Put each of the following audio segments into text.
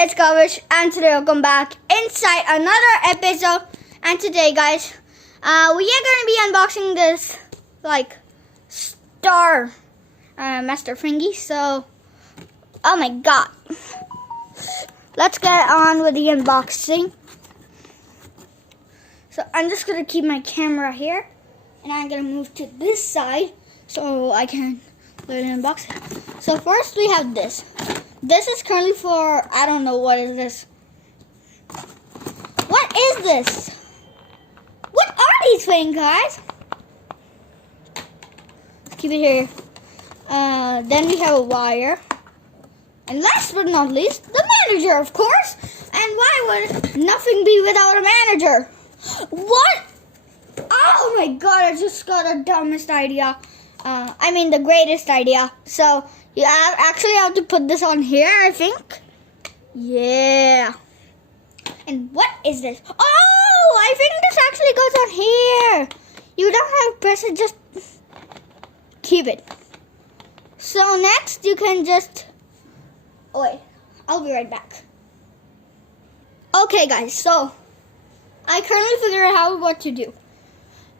it's Kavish, and today welcome back inside another episode. And today, guys, we are going to be unboxing this Star Master Fringy. So, oh my god, let's get on with the unboxing. So I'm just gonna keep my camera here, and I'm gonna move to this side so I can literally unbox it. So first we have this. This is currently for, I don't know, what is this? What is this? What are these things, guys? Let's keep it here. Then we have a wire. And last but not least, the manager, of course. And why would nothing be without a manager? What? Oh my god, I just got the dumbest idea. I mean the greatest idea. So you actually have to put this on here, I think. Yeah. And what is this? Oh, I think this actually goes on here. You don't have to press it, just keep it. So next you can just, oh wait, I'll be right back. Okay guys, so I currently figured out what to do.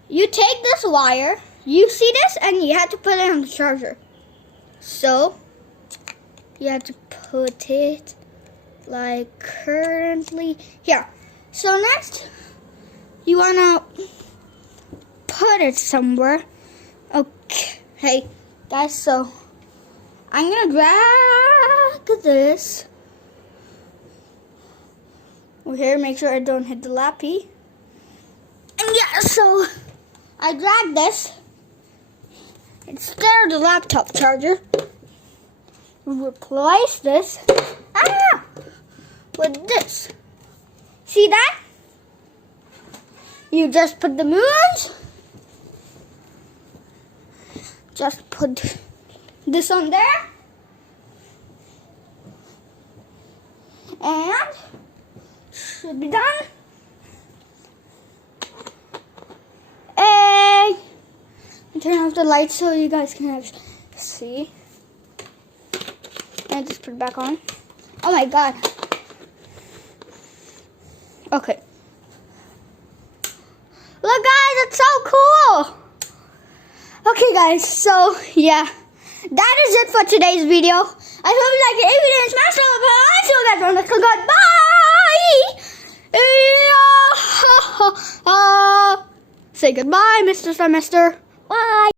You take this wire, you see this, and you have to put it on the charger. So you have to put it like currently here. So next you wanna put it somewhere. Okay guys, so I'm gonna drag this over here, make sure I don't hit the lappy. And yeah, so I drag this instead of the laptop charger. Replace this with this. See that? You just put the moons. Just put this on there. And should be done. And turn off the light so you guys can see. And just put it back on. Oh my god. Okay. Look guys, it's so cool. Okay guys, so yeah. That is it for today's video. I hope you liked it. If you didn't, smash the like button. I'll see you guys on the next one. Bye! Say goodbye, Mr. Semester. Bye!